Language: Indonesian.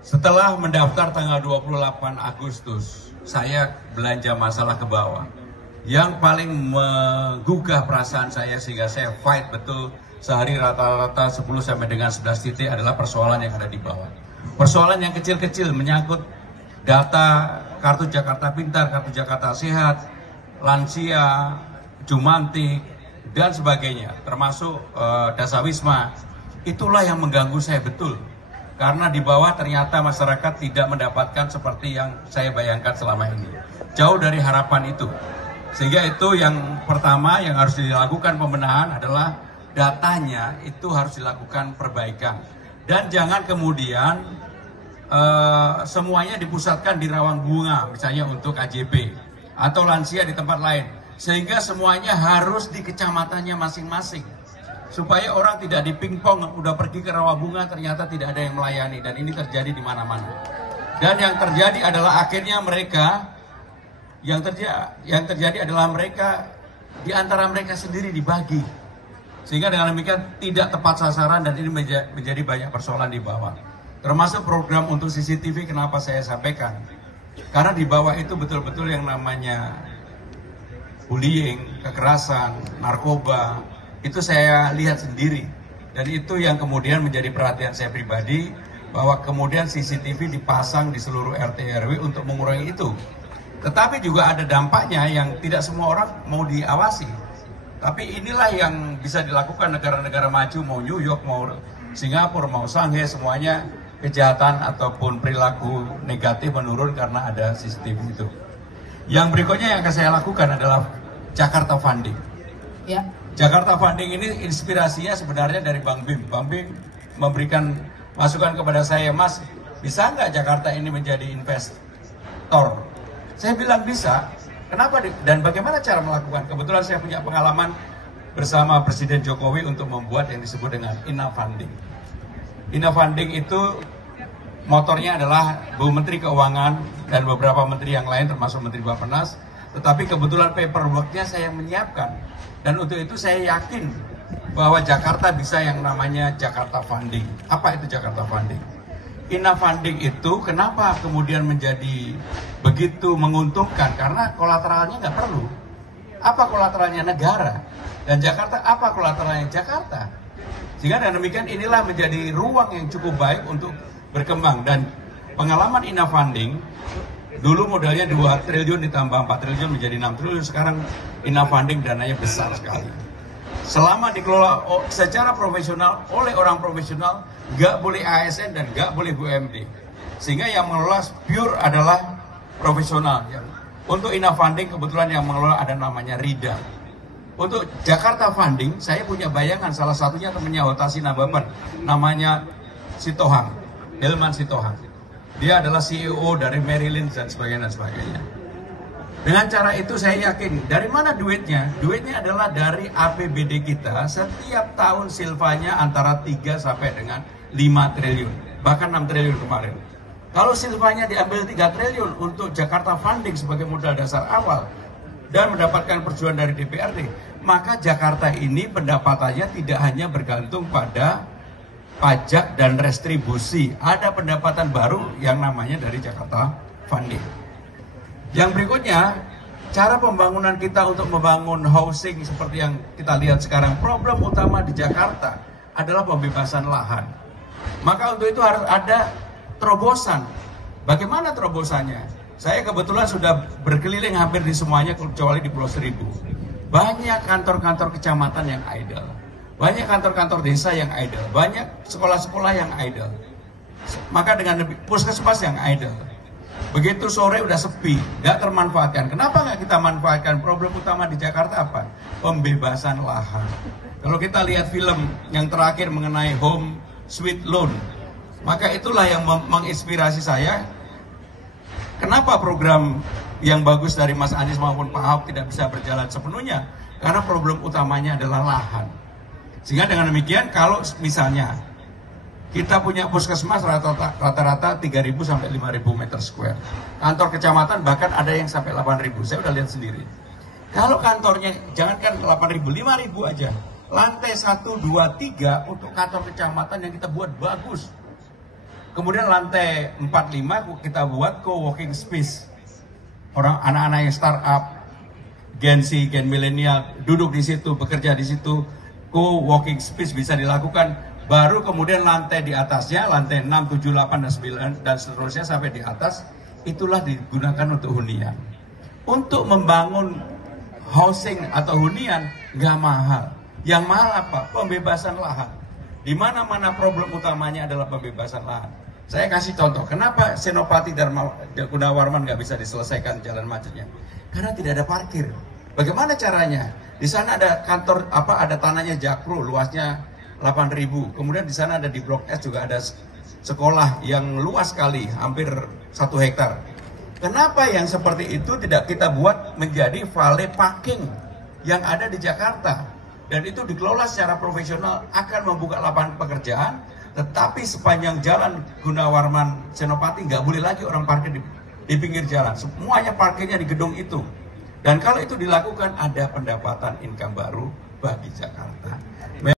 Setelah mendaftar tanggal 28 Agustus, saya belanja masalah ke bawah. Yang paling menggugah perasaan saya sehingga saya fight betul sehari rata-rata 10 sampai dengan 11 titik adalah persoalan yang ada di bawah. Persoalan yang kecil-kecil menyangkut data kartu Jakarta Pintar, kartu Jakarta Sehat, lansia, Jumantik, dan sebagainya, termasuk Dasawisma. Itulah yang mengganggu saya betul. Karena di bawah ternyata masyarakat tidak mendapatkan seperti yang saya bayangkan selama ini. Jauh dari harapan itu. Sehingga itu yang pertama yang harus dilakukan pembenahan adalah datanya itu harus dilakukan perbaikan. Dan jangan kemudian semuanya dipusatkan di Rawang Bunga, misalnya untuk KJP. Atau lansia di tempat lain. Sehingga semuanya harus di kecamatannya masing-masing. Supaya orang tidak dipingpong, udah pergi ke Rawabunga ternyata tidak ada yang melayani, dan ini terjadi di mana-mana. Dan yang terjadi adalah akhirnya mereka yang terjadi adalah mereka di antara mereka sendiri dibagi, sehingga dengan demikian tidak tepat sasaran, dan ini menjadi banyak persoalan di bawah. Termasuk program untuk CCTV, kenapa saya sampaikan? Karena di bawah itu betul-betul yang namanya bullying, kekerasan, narkoba, itu saya lihat sendiri, dan itu yang kemudian menjadi perhatian saya pribadi, bahwa kemudian CCTV dipasang di seluruh RT RW untuk mengurangi itu. Tetapi juga ada dampaknya yang tidak semua orang mau diawasi. Tapi inilah yang bisa dilakukan negara-negara maju, mau New York, mau Singapura, mau Shanghai, semuanya kejahatan ataupun perilaku negatif menurun karena ada CCTV itu. Yang berikutnya yang akan saya lakukan adalah Jakarta Funding. Ya. Jakarta Funding ini inspirasinya sebenarnya dari Bang Bim. Bang Bim memberikan masukan kepada saya, Mas, bisa nggak Jakarta ini menjadi investor? Saya bilang bisa. Kenapa? Dan bagaimana cara melakukan? Kebetulan saya punya pengalaman bersama Presiden Jokowi untuk membuat yang disebut dengan Ina Funding. Ina Funding itu motornya adalah Bu Menteri Keuangan dan beberapa menteri yang lain termasuk Menteri Bappenas. Tetapi kebetulan paperwork-nya saya menyiapkan. Dan untuk itu saya yakin bahwa Jakarta bisa yang namanya Jakarta Funding. Apa itu Jakarta Funding? Ina Funding itu kenapa kemudian menjadi begitu menguntungkan? Karena kolateralnya nggak perlu. Apa kolateralnya? Negara. Dan Jakarta, apa kolateralnya? Jakarta. Sehingga dengan demikian inilah menjadi ruang yang cukup baik untuk berkembang. Dan pengalaman Ina Funding, dulu modalnya 2 triliun ditambah 4 triliun menjadi 6 triliun. Sekarang Ina Funding dananya besar sekali. Selama dikelola secara profesional oleh orang profesional, nggak boleh ASN dan nggak boleh BUMD. Sehingga yang mengelola pure adalah profesional. Untuk Ina Funding kebetulan yang mengelola ada namanya Rida. Untuk Jakarta Funding, saya punya bayangan salah satunya temannya Hotasi Nababan, namanya Sitohang, Hilman Sitohang. Dia adalah CEO dari Maryland dan sebagainya dan sebagainya. Dengan cara itu saya yakin, dari mana duitnya? Duitnya adalah dari APBD kita. Setiap tahun silvanya antara 3 sampai dengan 5 triliun. Bahkan 6 triliun kemarin. Kalau silvanya diambil 3 triliun untuk Jakarta Funding sebagai modal dasar awal dan mendapatkan persetujuan dari DPRD, maka Jakarta ini pendapatannya tidak hanya bergantung pada pajak dan restribusi. Ada pendapatan baru yang namanya dari Jakarta Funding. Yang berikutnya, cara pembangunan kita untuk membangun housing seperti yang kita lihat sekarang. Problem utama di Jakarta adalah pembebasan lahan. Maka untuk itu harus ada terobosan. Bagaimana terobosannya? Saya kebetulan sudah berkeliling hampir di semuanya kecuali di Pulau Seribu. Banyak kantor-kantor kecamatan yang idle. Banyak kantor-kantor desa yang idle, banyak sekolah-sekolah yang idle. Maka dengan puskesmas yang idle. Begitu sore udah sepi, nggak termanfaatkan. Kenapa nggak kita manfaatkan? Problem utama di Jakarta apa? Pembebasan lahan. Kalau kita lihat film yang terakhir mengenai Home Sweet Loan, maka itulah yang menginspirasi saya. Kenapa program yang bagus dari Mas Anies maupun Pak Ahok tidak bisa berjalan sepenuhnya? Karena problem utamanya adalah lahan. Sehingga dengan demikian kalau misalnya kita punya puskesmas rata-rata 3.000 sampai 5.000 meter square. Kantor kecamatan bahkan ada yang sampai 8.000. Saya udah lihat sendiri. Kalau kantornya jangankan 8.000, 5.000 aja. Lantai 1, 2, 3 untuk kantor kecamatan yang kita buat bagus. Kemudian lantai 45 kita buat co-working space. Orang anak-anak yang startup, Gen Z, Gen milenial duduk di situ, bekerja di situ, co-working space bisa dilakukan. Baru kemudian lantai di atasnya, lantai 6, 7, 8, dan 9 dan seterusnya sampai di atas, itulah digunakan untuk hunian. Untuk membangun housing atau hunian nggak mahal. Yang mahal apa? Pembebasan lahan. Di mana-mana problem utamanya adalah pembebasan lahan. Saya kasih contoh, kenapa Senopati Gunawarman nggak bisa diselesaikan jalan macetnya? Karena tidak ada parkir. Bagaimana caranya? Di sana ada kantor, ada tanahnya Jakpro, luasnya 8.000. Kemudian di sana ada di Blok S juga ada sekolah yang luas sekali, hampir 1 hektar. Kenapa yang seperti itu tidak kita buat menjadi valet parking yang ada di Jakarta? Dan itu dikelola secara profesional, akan membuka lapangan pekerjaan, tetapi sepanjang jalan Gunawarman Senopati nggak boleh lagi orang parkir di pinggir jalan. Semuanya parkirnya di gedung itu. Dan kalau itu dilakukan, ada pendapatan income baru bagi Jakarta.